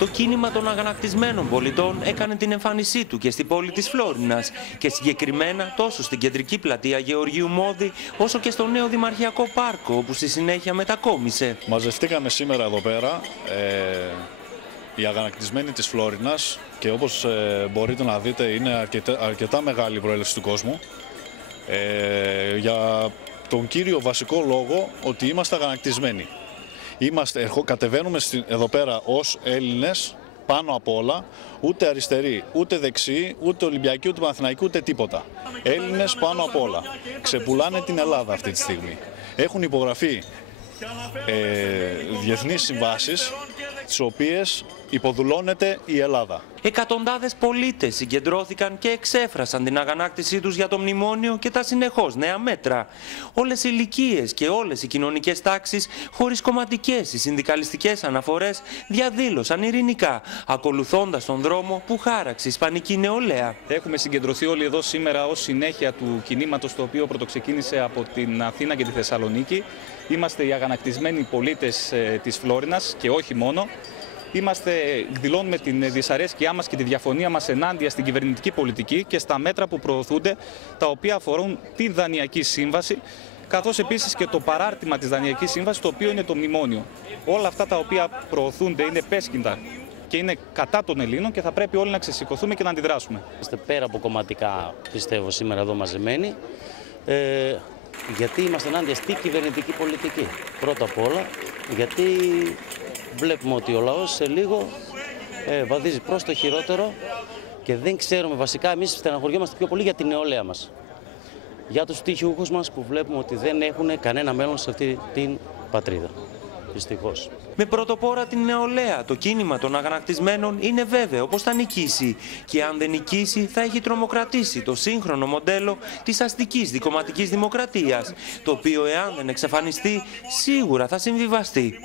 Το κίνημα των αγανακτισμένων πολιτών έκανε την εμφάνισή του και στην πόλη της Φλόρινας και συγκεκριμένα τόσο στην κεντρική πλατεία Γεωργίου Μόδη όσο και στο νέο Δημαρχιακό Πάρκο, όπου στη συνέχεια μετακόμισε. Μαζευτήκαμε σήμερα εδώ πέρα οι αγανακτισμένοι της Φλόρινας και όπως μπορείτε να δείτε είναι αρκετά μεγάλη η προέλευση του κόσμου για τον κύριο βασικό λόγο ότι είμαστε αγανακτισμένοι. Κατεβαίνουμε εδώ πέρα ως Έλληνες πάνω απ' όλα, ούτε αριστεροί, ούτε δεξιοί, ούτε Ολυμπιακοί, ούτε Παναθηναϊκοί, ούτε τίποτα. Έλληνες πάνω απ' όλα. Ξεπουλάνε την Ελλάδα αυτή τη στιγμή. Έχουν υπογραφεί διεθνείς συμβάσεις, τις οποίες υποδουλώνεται η Ελλάδα. Εκατοντάδες πολίτες συγκεντρώθηκαν και εξέφρασαν την αγανάκτησή τους για το μνημόνιο και τα συνεχώς νέα μέτρα. Όλες οι ηλικίες και όλες οι κοινωνικές τάξεις, χωρίς κομματικές ή συνδικαλιστικές αναφορές, διαδήλωσαν ειρηνικά, ακολουθώντας τον δρόμο που χάραξε η Ισπανική νεολαία. Έχουμε συγκεντρωθεί όλοι εδώ σήμερα ως συνέχεια του κινήματος το οποίο πρωτοξεκίνησε από την Αθήνα και τη Θεσσαλονίκη. Είμαστε οι αγανακτισμένοι πολίτες της Φλόρινας και όχι μόνο. Δηλώνουμε την δυσαρέσκειά μας και τη διαφωνία μας ενάντια στην κυβερνητική πολιτική και στα μέτρα που προωθούνται, τα οποία αφορούν τη Δανειακή Σύμβαση, καθώς επίσης και το παράρτημα της Δανειακής Σύμβασης, το οποίο είναι το μνημόνιο. Όλα αυτά τα οποία προωθούνται είναι πέσκυντα και είναι κατά των Ελλήνων και θα πρέπει όλοι να ξεσηκωθούμε και να αντιδράσουμε. Είμαστε πέρα από κομματικά, πιστεύω, σήμερα εδώ μαζεμένοι, γιατί είμαστε ενάντια στη κυβερνητική πολιτική. Πρώτα απ' όλα, γιατί βλέπουμε ότι ο λαός σε λίγο βαδίζει προς το χειρότερο και δεν ξέρουμε, βασικά εμείς στεναχωριόμαστε πιο πολύ για την νεολαία μας. Για τους πτυχιούχους μας που βλέπουμε ότι δεν έχουν κανένα μέλλον σε αυτή την πατρίδα. Δυστυχώς. Με πρωτοπόρα την νεολαία, το κίνημα των αγανακτισμένων είναι βέβαιο πως θα νικήσει. Και αν δεν νικήσει, θα έχει τρομοκρατήσει το σύγχρονο μοντέλο της αστικής δικομματικής δημοκρατίας, το οποίο εάν δεν εξαφανιστεί, σίγουρα θα συμβιβαστεί.